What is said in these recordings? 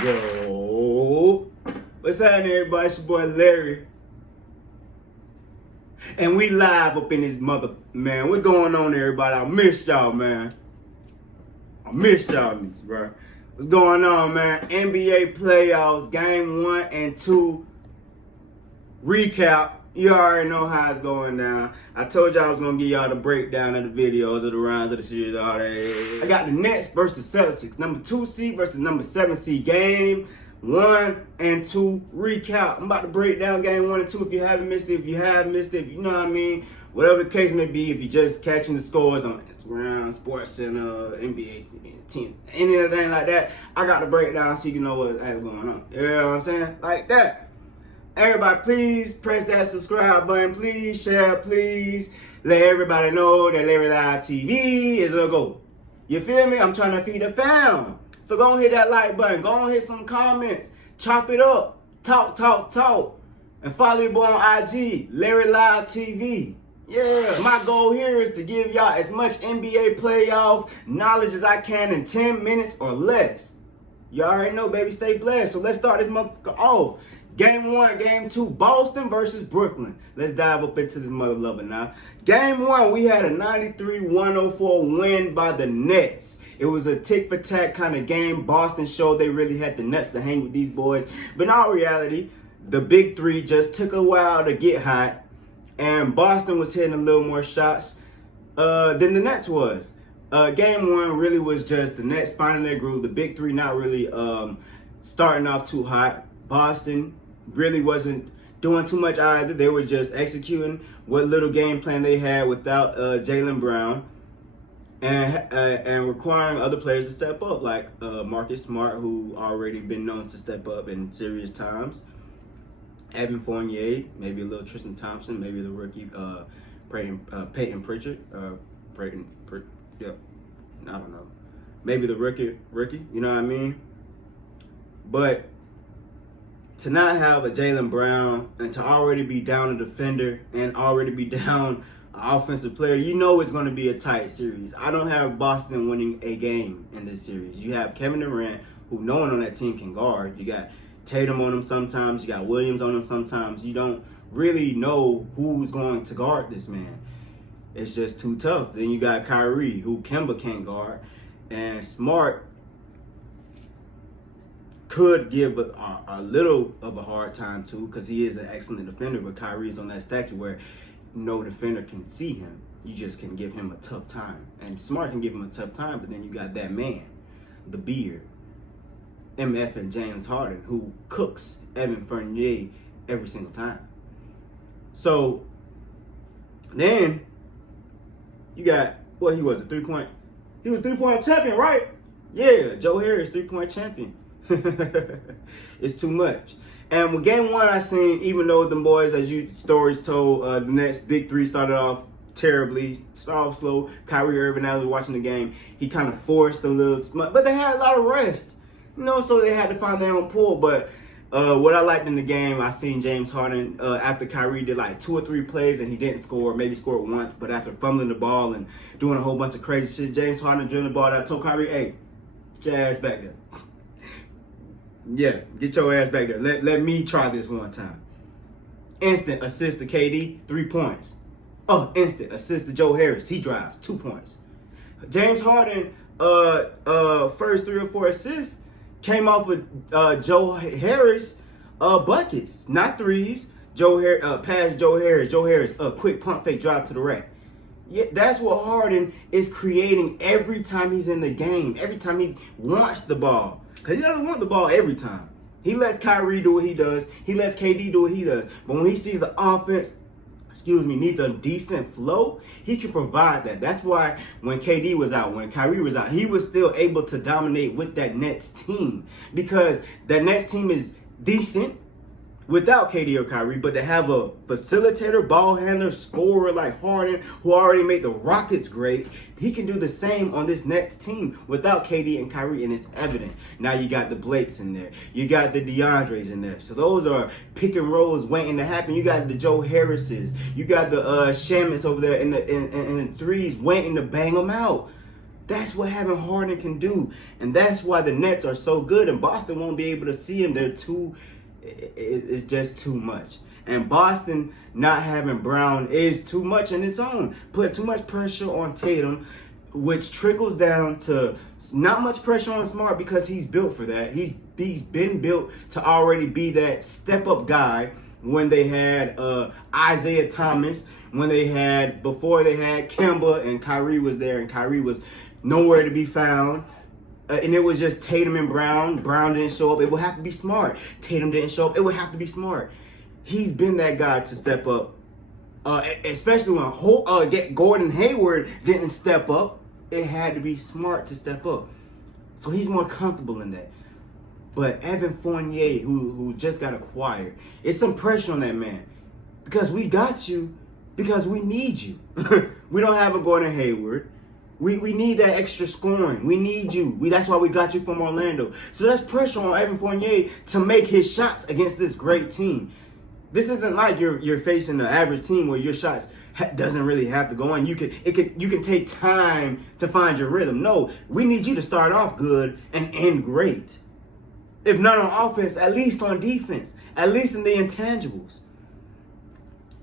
Yo. What's happening, everybody? It's your boy Larry. And we live up in this man. What's going on, everybody? I missed y'all, man. I missed y'all, bro. What's going on, man? NBA playoffs, game 1 and 2 recap. You already know how it's going down. I told y'all I was going to give y'all the breakdown of the videos of the rounds of the series. All that. I got the Nets versus the Celtics. Number 2 seed versus number 7 seed. Game 1 and 2 recap. I'm about to break down game 1 and 2. If you haven't missed it, if you have missed it, if you know what I mean, whatever the case may be, if you're just catching the scores on Instagram, Sports Center, NBA, anything like that, I got to break it down so you can know what's actually going on. You know what I'm saying? Like that. Everybody, please press that subscribe button. Please share. Please let everybody know that Larry Live TV is a go. You feel me? I'm trying to feed the fam. So go and hit that like button. Go and hit some comments. Chop it up. Talk. And follow your boy on IG, Larry Live TV. Yeah, my goal here is to give y'all as much NBA playoff knowledge as I can in 10 minutes or less. You already know, baby. Stay blessed. So let's start this motherfucker off. Game 1, game 2, Boston versus Brooklyn. Let's dive up into this mother lover now. Game 1, we had a 93-104 win by the Nets. It was a tick-for-tack kind of game. Boston showed they really had the nuts to hang with these boys. But in all reality, the big three just took a while to get hot. And Boston was hitting a little more shots than the Nets was. Game 1 really was just the Nets finding their groove. The big three not really starting off too hot. Boston really wasn't doing too much either. They were just executing what little game plan they had without Jaylen Brown and requiring other players to step up, like Marcus Smart, who already been known to step up in serious times. Evan Fournier, maybe a little Tristan Thompson, maybe the rookie Peyton Pritchard. Yep, I don't know. Maybe the rookie, you know what I mean? But to not have a Jaylen Brown and to already be down a defender and already be down an offensive player, you know it's going to be a tight series. I don't have Boston winning a game in this series. You have Kevin Durant, who no one on that team can guard. You got Tatum on him sometimes. You got Williams on him sometimes. You don't really know who's going to guard this man. It's just too tough. Then you got Kyrie, who Kemba can't guard. And Smart could give a little of a hard time to, because he is an excellent defender, but Kyrie is on that stature where no defender can see him. You just can give him a tough time. And Smart can give him a tough time, but then you got that man, the beard, MF and James Harden, who cooks Evan Fournier every single time. So then you got, he was a 3-point. He was 3-point champion, right? Yeah, Joe Harris, 3-point champion. It's too much. And with game 1, I seen, even though the boys, as you stories told, the next big three started off terribly, started off slow. Kyrie Irving, as I was watching the game, he kind of forced a little, but they had a lot of rest, so they had to find their own pull. But what I liked in the game, I seen James Harden after Kyrie did like 2 or 3 plays and he didn't score, maybe scored once, but after fumbling the ball and doing a whole bunch of crazy shit, James Harden dribbling the ball. I told Kyrie, hey, get your ass back there. Yeah, get your ass back there. Let me try this one time. Instant assist to KD, 3 points. Instant assist to Joe Harris. He drives, 2 points. James Harden, first 3 or 4 assists came off of Joe Harris buckets, not threes. Past Joe Harris. Joe Harris, quick pump fake drive to the rack. Yeah, that's what Harden is creating every time he's in the game. Every time he wants the ball. Because he doesn't want the ball every time. He lets Kyrie do what he does. He lets KD do what he does. But when he sees the offense, needs a decent flow, he can provide that. That's why when KD was out, when Kyrie was out, he was still able to dominate with that Nets team. Because that Nets team is decent without KD or Kyrie, but to have a facilitator, ball handler, scorer like Harden, who already made the Rockets great, he can do the same on this Nets team without KD and Kyrie, and it's evident. Now you got the Blakes in there. You got the DeAndres in there. So those are pick and rolls waiting to happen. You got the Joe Harrises. You got the Shamits over there in the threes waiting to bang them out. That's what having Harden can do. And that's why the Nets are so good. And Boston won't be able to see him. It's just too much. And Boston not having Brown is too much in its own. Put too much pressure on Tatum, which trickles down to not much pressure on Smart because he's built for that. He's been built to already be that step-up guy when they had Isaiah Thomas, before they had Kemba and Kyrie was there, and Kyrie was nowhere to be found. And it was just Tatum and Brown. Brown didn't show up. It would have to be Smart. Tatum didn't show up. It would have to be Smart. He's been that guy to step up, especially when Gordon Hayward didn't step up. It had to be Smart to step up. So he's more comfortable in that. But Evan Fournier, who just got acquired, it's some pressure on that man. Because we got you, because we need you. We don't have a Gordon Hayward. We need that extra scoring. We need you. That's why we got you from Orlando. So that's pressure on Evan Fournier to make his shots against this great team. This isn't like you're facing an average team where your shots doesn't really have to go on. You can take time to find your rhythm. No, we need you to start off good and end great. If not on offense, at least on defense, at least in the intangibles.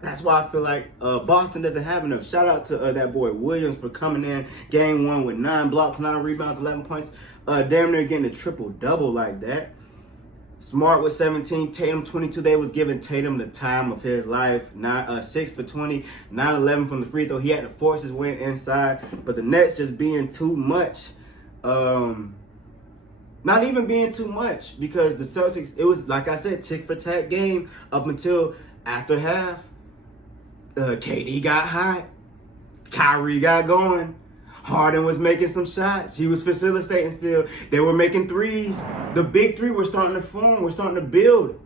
That's why I feel like Boston doesn't have enough. Shout out to that boy Williams for coming in game 1 with 9 blocks, 9 rebounds, 11 points. Damn near getting a triple-double like that. Smart with 17, Tatum 22. They was giving Tatum the time of his life. 6 for 20, 9-11 from the free throw. He had to force his way inside, but the Nets just being too much. Not even being too much, because the Celtics, it was, like I said, tick-for-tack game up until after half. KD got hot. Kyrie got going. Harden was making some shots. He was facilitating still. They were making threes. The big three were starting to form. We're starting to build.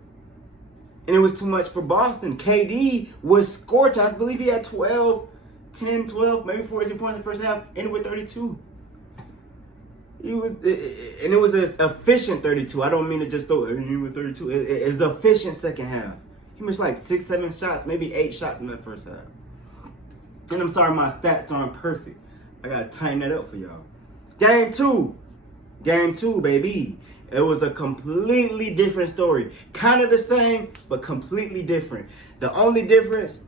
And it was too much for Boston. KD was scorched. I believe he had 10, 12, maybe 14 points in the first half. Ended with 32. And it was an efficient 32. I don't mean to just throw it in with 32. It was an efficient second half. He missed like 6, 7 shots, maybe 8 shots in that first half. And I'm sorry my stats aren't perfect. I gotta tighten that up for y'all. Game 2, baby. It was a completely different story. Kind of the same, but completely different. The only difference,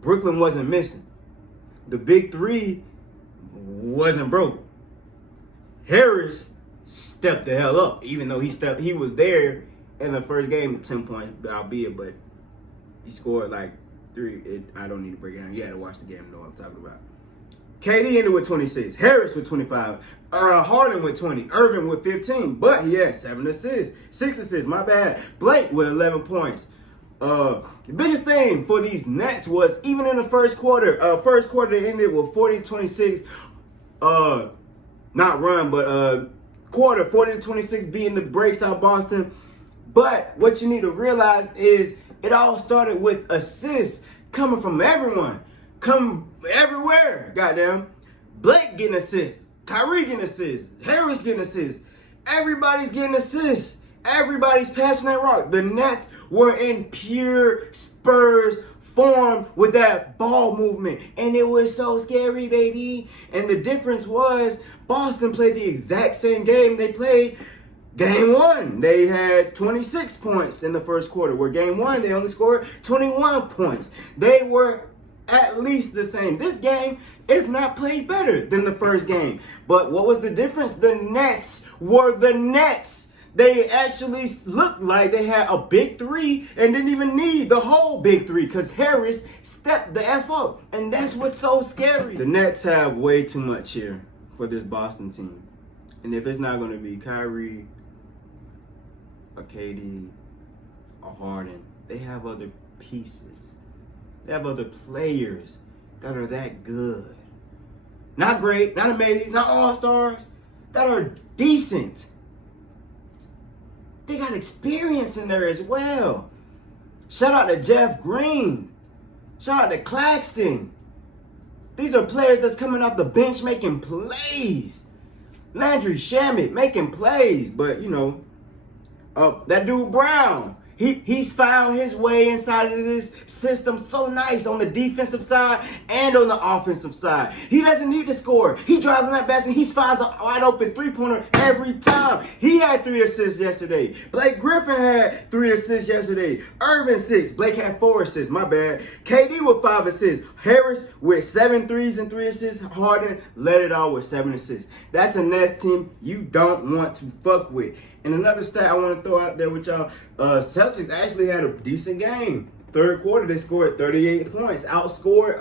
Brooklyn wasn't missing. The big three wasn't broke. Harris stepped the hell up, even though he was there in the first game, 10 points, albeit, but he scored like 3. I don't need to break it down. You had to watch the game to know what I'm talking about. KD ended with 26. Harris with 25. Harden with 20. Irving with 15. But he had 7 assists. 6 assists, my bad. Blake with 11 points. The biggest thing for these Nets was, even in the first quarter they ended with 40-26. Not run, but quarter, 40-26, beating the brakes out Boston. But what you need to realize is it all started with assists coming from everyone. Come everywhere, goddamn. Blake getting assists. Kyrie getting assists. Harris getting assists. Everybody's getting assists. Everybody's passing that rock. The Nets were in pure Spurs form with that ball movement. And it was so scary, baby. And the difference was Boston played the exact same game they played Game 1. They had 26 points in the first quarter, where Game 1 they only scored 21 points. They were at least the same. This game, if not played better than the first game. But what was the difference? The Nets were the Nets. They actually looked like they had a big three and didn't even need the whole big three, because Harris stepped the F up. And that's what's so scary. The Nets have way too much here for this Boston team. And if it's not going to be Kyrie or KD or Harden, they have other pieces. They have other players that are that good. Not great, not amazing, not all-stars, that are decent. They got experience in there as well. Shout out to Jeff Green. Shout out to Claxton. These are players that's coming off the bench making plays. Landry Shamet making plays. But, you know, that dude Brown, He's found his way inside of this system so nice on the defensive side and on the offensive side. He doesn't need to score. He drives on that basket and he finds a wide open three-pointer every time. He had 3 assists yesterday. Blake Griffin had 3 assists yesterday. Irvin 6. Blake had 4 assists. My bad. KD with 5 assists. Harris with 7 threes and 3 assists. Harden led it all with 7 assists. That's a Nets team you don't want to fuck with. And another stat I want to throw out there with y'all, Celtics actually had a decent game. Third quarter, they scored 38 points. Outscored,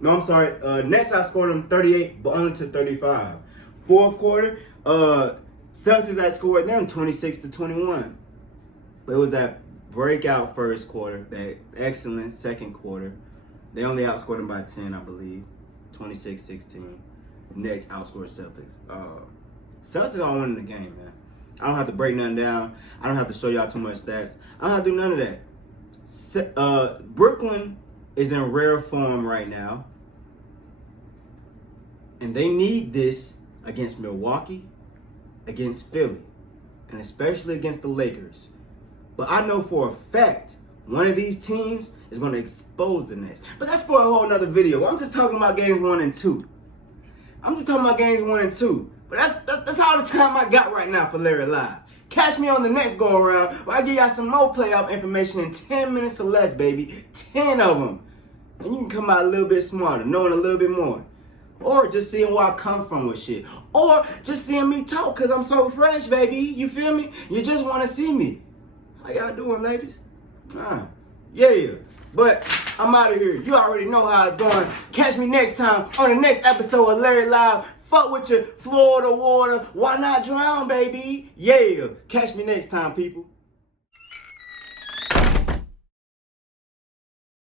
Nets outscored them 38, but only to 35. Fourth quarter, Celtics outscored them 26-21. But it was that breakout first quarter, that excellent second quarter. They only outscored them by 10, I believe. 26-16. Nets outscored Celtics. Celtics are winning the game, man. I don't have to break nothing down. I don't have to show y'all too much stats. I don't have to do none of that. Brooklyn is in rare form right now. And they need this against Milwaukee, against Philly, and especially against the Lakers. But I know for a fact one of these teams is going to expose the Nets. But that's for a whole nother video. I'm just talking about games 1 and 2. But that's all the time I got right now for Larry Live. Catch me on the next go around where I give y'all some more playoff information in 10 minutes or less, baby. 10 of them. And you can come out a little bit smarter, knowing a little bit more. Or just seeing where I come from with shit. Or just seeing me talk because I'm so fresh, baby. You feel me? You just want to see me. How y'all doing, ladies? Yeah. But I'm out of here. You already know how it's going. Catch me next time on the next episode of Larry Live. Fuck with your Florida water. Why not drown, baby? Yeah. Catch me next time, people.